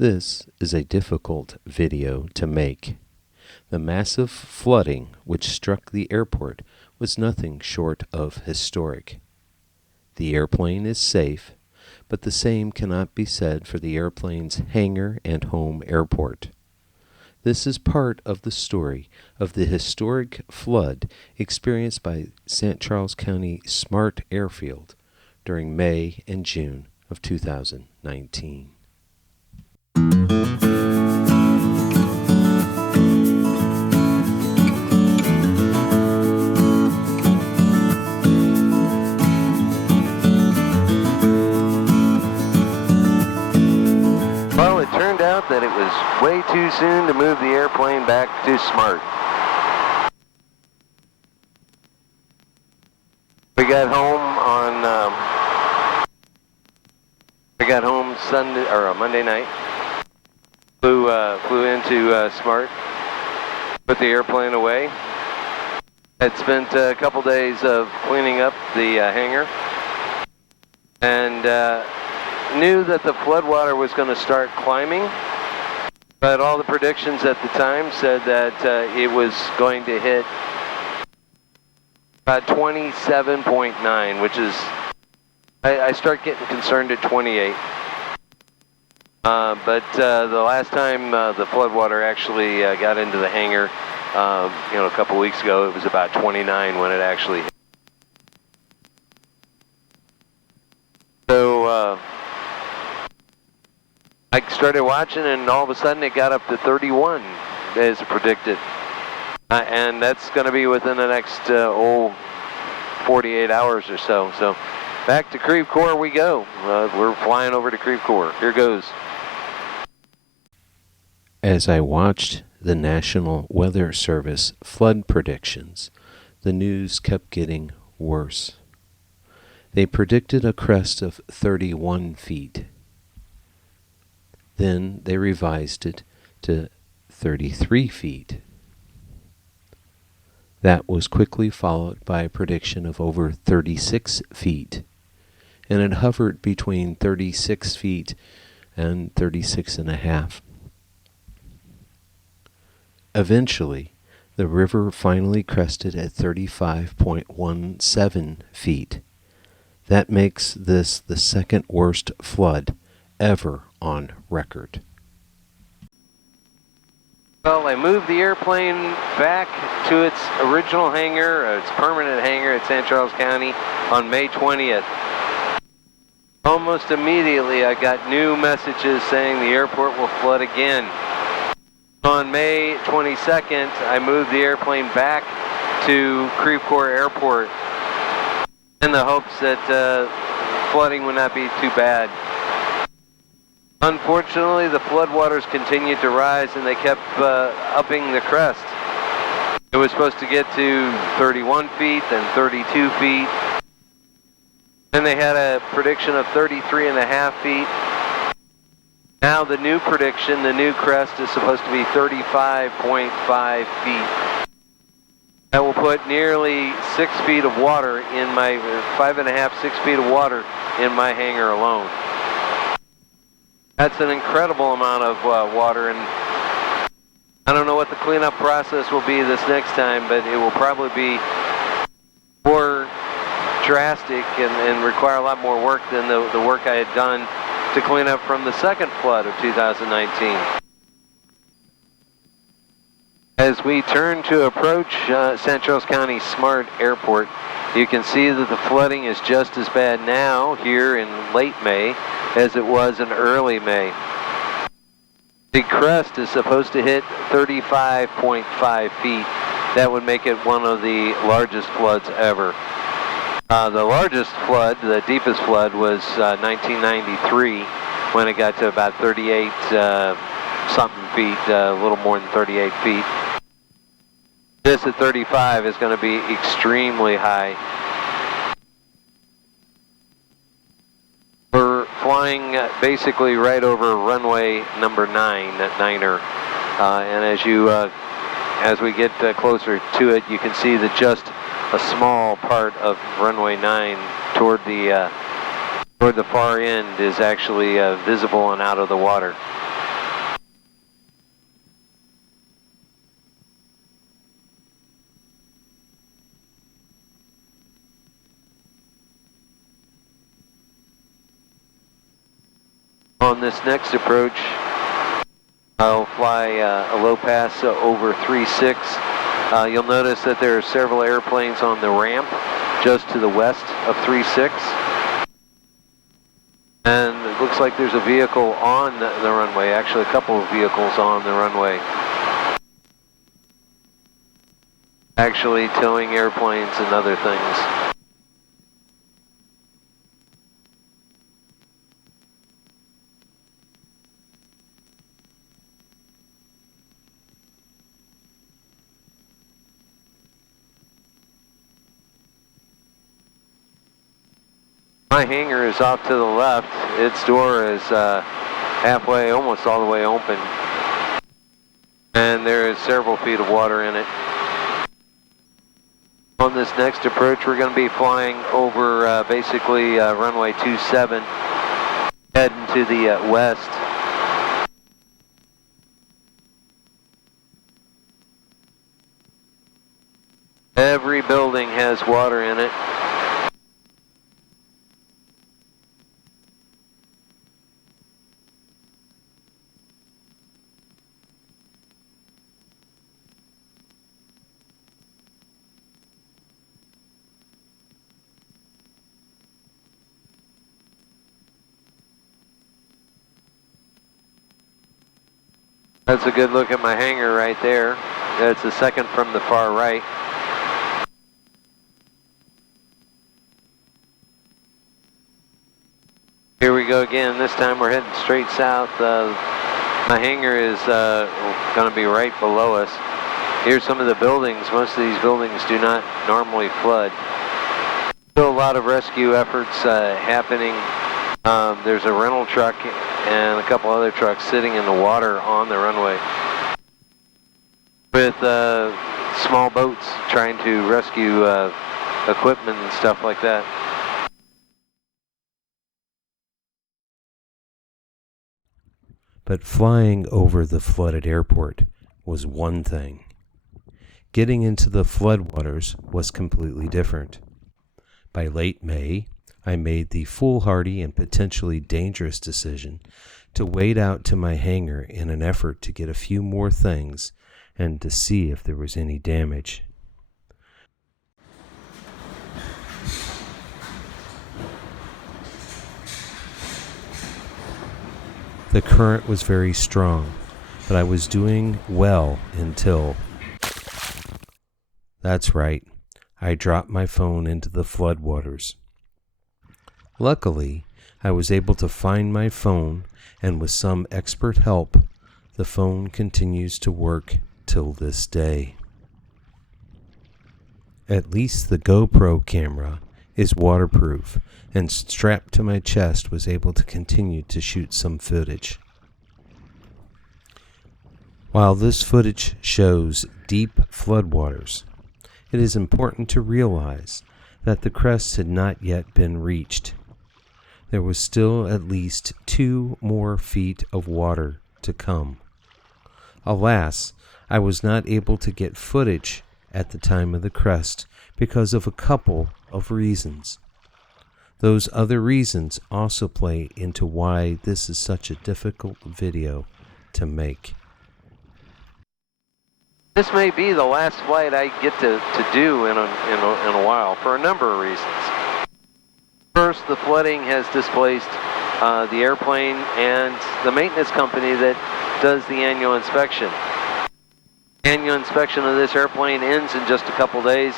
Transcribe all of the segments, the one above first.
This is a difficult video to make. The massive flooding which struck the airport was nothing short of historic. The airplane is safe, but the same cannot be said for the airplane's hangar and home airport. This is part of the story of the historic flood experienced by St. Charles County Smartt Airfield during May and June of 2019. Well, it turned out that it was way too soon to move the airplane back to Smartt. We got home Sunday or Monday night. Flew into Smartt, put the airplane away. Had spent a couple days of cleaning up the hangar, and knew that the floodwater was going to start climbing, but all the predictions at the time said that it was going to hit about 27.9, which is, I start getting concerned at 28. But the last time the floodwater actually got into the hangar, a couple weeks ago, it was about 29 when it actually hit. So I started watching, and all of a sudden it got up to 31 as predicted. And that's going to be within the next 48 hours or so. So back to Creve Coeur we go. We're flying over to Creve Coeur. Here goes. As I watched the National Weather Service flood predictions, the news kept getting worse. They predicted a crest of 31 feet. Then they revised it to 33 feet. That was quickly followed by a prediction of over 36 feet, and it hovered between 36 feet and 36 and a half. Eventually, the river finally crested at 35.17 feet. That makes this the second worst flood ever on record. Well, I moved the airplane back to its original hangar, its permanent hangar at St. Charles County on May 20th. Almost immediately I got new messages saying the airport will flood again. On May 22nd, I moved the airplane back to Creve Coeur Airport in the hopes that flooding would not be too bad. Unfortunately, the floodwaters continued to rise, and they kept upping the crest. It was supposed to get to 31 feet, then 32 feet. Then they had a prediction of 33 and a half feet. Now the new prediction, the new crest, is supposed to be 35.5 feet. That will put nearly 6 feet of water in my, 5.5, 6 feet of water in my hangar alone. That's an incredible amount of water, and I don't know what the cleanup process will be this next time, but it will probably be more drastic and require a lot more work than the work I had done to clean up from the second flood of 2019. As we turn to approach St. Charles County Smartt Airport, you can see that the flooding is just as bad now here in late May as it was in early May. The crest is supposed to hit 35.5 feet. That would make it one of the largest floods ever. The largest flood, the deepest flood, was 1993 when it got to about 38 something feet, a little more than 38 feet. This at 35 is going to be extremely high. We're flying basically right over runway number 9 at Niner, and as we get closer to it, you can see that just a small part of runway 9 toward the far end is actually visible and out of the water. On this next approach, I'll fly a low pass over 36. You'll notice that there are several airplanes on the ramp just to the west of 36. And it looks like there's a vehicle on the runway, actually a couple of vehicles on the runway. Actually towing airplanes and other things. My hangar is off to the left. Its door is halfway, almost all the way open. And there is several feet of water in it. On this next approach, we're going to be flying over basically runway 27, heading to the west. Every building has water in it. That's a good look at my hangar right there. That's the second from the far right. Here we go again. This time we're heading straight south. My hangar is going to be right below us. Here's some of the buildings. Most of these buildings do not normally flood. Still a lot of rescue efforts happening. There's a rental truck and a couple other trucks sitting in the water on the runway with small boats trying to rescue equipment and stuff like that. But flying over the flooded airport was one thing. Getting into the floodwaters was completely different. By late May, I made the foolhardy and potentially dangerous decision to wade out to my hangar in an effort to get a few more things and to see if there was any damage. The current was very strong, but I was doing well until... That's right, I dropped my phone into the floodwaters. Luckily, I was able to find my phone, and with some expert help, the phone continues to work till this day. At least the GoPro camera is waterproof, and strapped to my chest was able to continue to shoot some footage. While this footage shows deep floodwaters, it is important to realize that the crest had not yet been reached. There was still at least 2 more feet of water to come. Alas, I was not able to get footage at the time of the crest because of a couple of reasons. Those other reasons also play into why this is such a difficult video to make. This may be the last flight I get to do in a while for a number of reasons. First, the flooding has displaced the airplane and the maintenance company that does the annual inspection. The annual inspection of this airplane ends in just a couple days,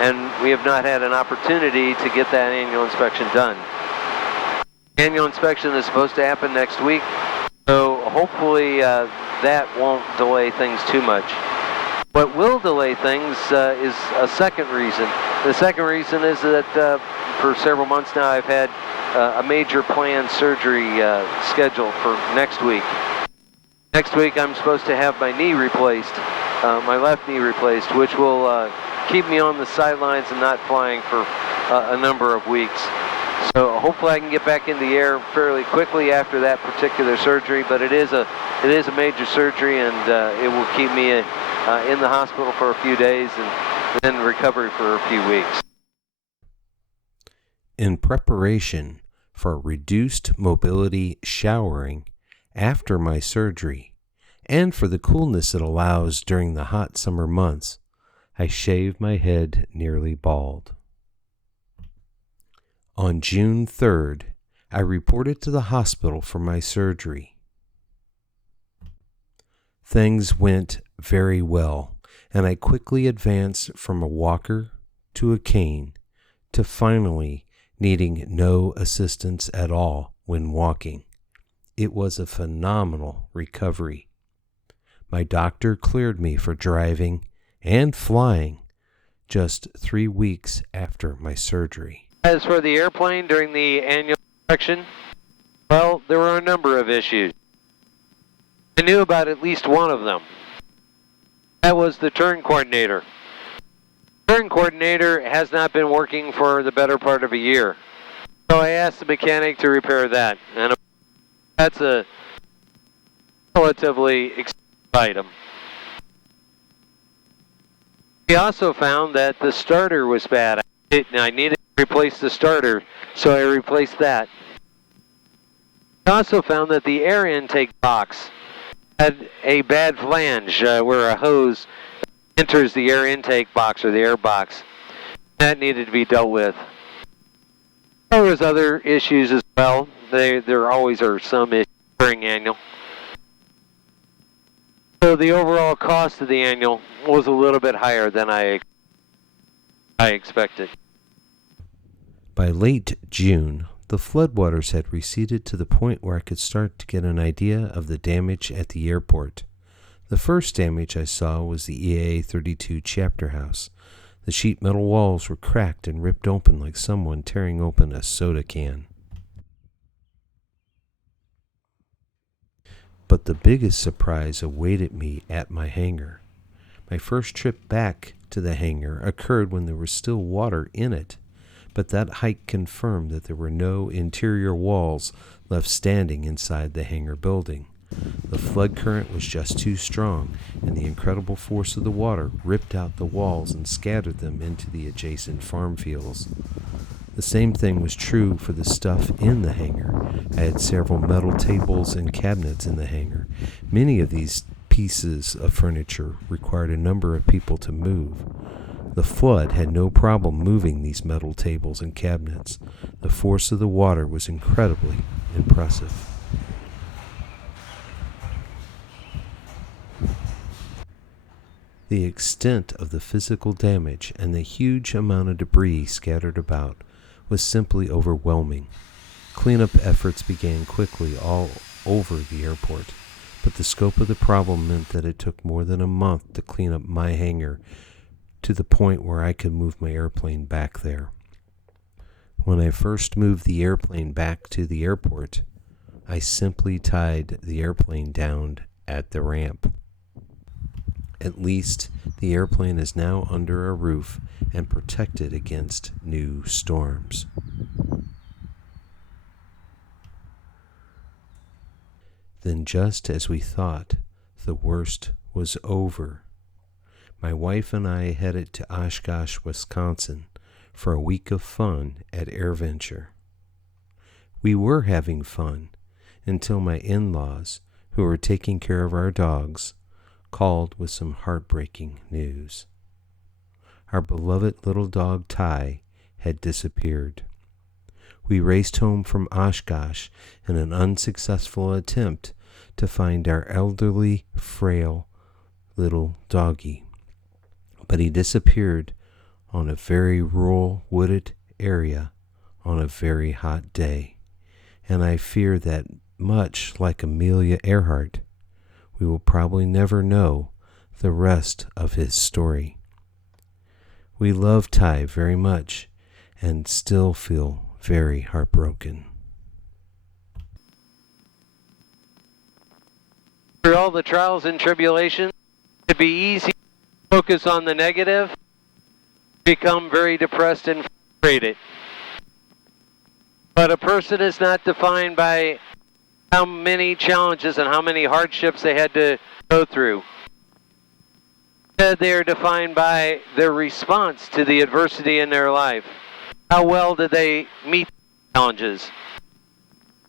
and we have not had an opportunity to get that annual inspection done. The annual inspection is supposed to happen next week, so hopefully that won't delay things too much. What will delay things is a second reason. The second reason is that for several months now I've had a major planned surgery scheduled for next week. Next week I'm supposed to have my knee replaced, my left knee replaced, which will keep me on the sidelines and not flying for a number of weeks. So hopefully I can get back in the air fairly quickly after that particular surgery, but it is a major surgery, and it will keep me in the hospital for a few days and then recovery for a few weeks. In preparation for reduced mobility showering after my surgery, and for the coolness it allows during the hot summer months, I shaved my head nearly bald. On June 3rd, I reported to the hospital for my surgery. Things went very well, and I quickly advanced from a walker to a cane to finally needing no assistance at all when walking. It was a phenomenal recovery. My doctor cleared me for driving and flying just 3 weeks after my surgery. As for the airplane during the annual inspection, well, there were a number of issues. I knew about at least one of them. That was the turn coordinator. The turn coordinator has not been working for the better part of a year. So I asked the mechanic to repair that. And that's a relatively expensive item. We also found that the starter was bad. I needed to replace the starter, so I replaced that. We also found that the air intake box had a bad flange where a hose enters the air intake box or the air box. That needed to be dealt with. There was other issues as well. There always are some issues during annual. So the overall cost of the annual was a little bit higher than I expected. By late June, the floodwaters had receded to the point where I could start to get an idea of the damage at the airport. The first damage I saw was the EAA-32 chapter house. The sheet metal walls were cracked and ripped open like someone tearing open a soda can. But the biggest surprise awaited me at my hangar. My first trip back to the hangar occurred when there was still water in it, but that hike confirmed that there were no interior walls left standing inside the hangar building. The flood current was just too strong, and the incredible force of the water ripped out the walls and scattered them into the adjacent farm fields. The same thing was true for the stuff in the hangar. I had several metal tables and cabinets in the hangar. Many of these pieces of furniture required a number of people to move. The flood had no problem moving these metal tables and cabinets. The force of the water was incredibly impressive. The extent of the physical damage and the huge amount of debris scattered about was simply overwhelming. Cleanup efforts began quickly all over the airport, but the scope of the problem meant that it took more than a month to clean up my hangar to the point where I could move my airplane back there. When I first moved the airplane back to the airport, I simply tied the airplane down at the ramp. At least the airplane is now under a roof and protected against new storms. Then, just as we thought the worst was over, my wife and I headed to Oshkosh, Wisconsin for a week of fun at AirVenture. We were having fun until my in-laws, who were taking care of our dogs, called with some heartbreaking news. Our beloved little dog Ty had disappeared. We raced home from Oshkosh in an unsuccessful attempt to find our elderly, frail little doggie. But he disappeared on a very rural, wooded area on a very hot day. And I fear that, much like Amelia Earhart, we will probably never know the rest of his story. We love Ty very much and still feel very heartbroken. Through all the trials and tribulations, it'd be easy to focus on the negative, become very depressed and frustrated. But a person is not defined by how many challenges and how many hardships they had to go through. Instead, they are defined by their response to the adversity in their life. How well did they meet the challenges?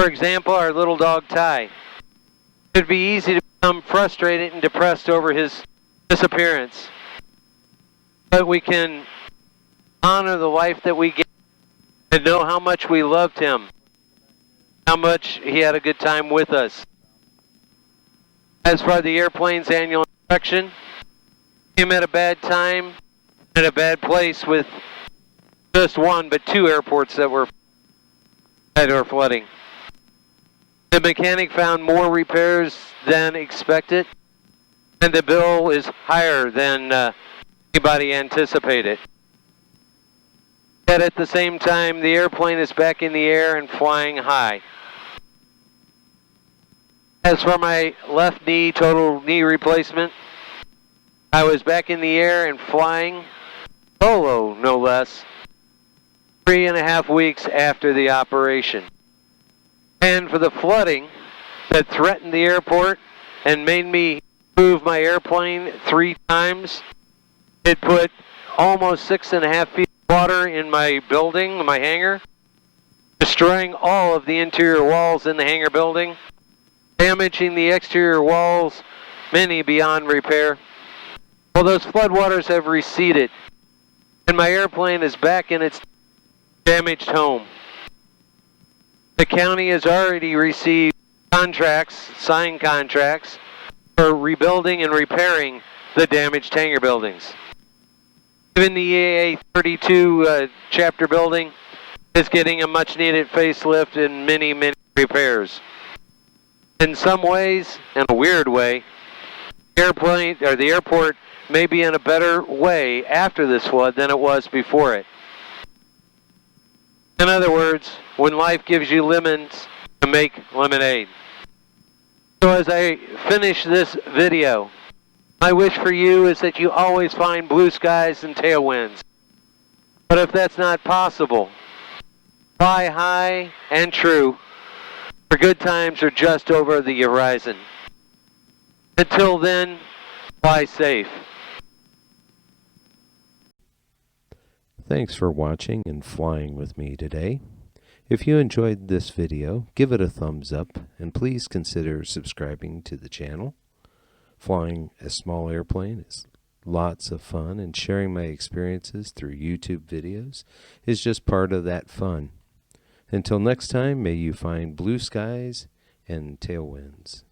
For example, our little dog Ty. It would be easy to become frustrated and depressed over his disappearance. But we can honor the life that we get and know how much we loved him, how much he had a good time with us. As for the airplane's annual inspection, came at a bad time, at a bad place with just one, but two airports that were flooding. The mechanic found more repairs than expected, and the bill is higher than anybody anticipated. Yet at the same time, the airplane is back in the air and flying high. As for my left knee, total knee replacement, I was back in the air and flying, solo no less, 3.5 weeks after the operation. And for the flooding that threatened the airport and made me move my airplane 3 times, it put almost 6.5 feet of water in my building, my hangar, destroying all of the interior walls in the hangar building, damaging the exterior walls, many beyond repair. Well, those floodwaters have receded, and my airplane is back in its damaged home. The county has already received signed contracts, for rebuilding and repairing the damaged hangar buildings. Even the EAA 32 chapter building is getting a much needed facelift and many repairs. In some ways, in a weird way, the airport may be in a better way after this flood than it was before it. In other words, when life gives you lemons, to make lemonade. So as I finish this video, my wish for you is that you always find blue skies and tailwinds. But if that's not possible, fly high and true, for good times are just over the horizon. Until then, fly safe. Thanks for watching and flying with me today. If you enjoyed this video, give it a thumbs up and please consider subscribing to the channel. Flying a small airplane is lots of fun, and sharing my experiences through YouTube videos is just part of that fun. Until next time, may you find blue skies and tailwinds.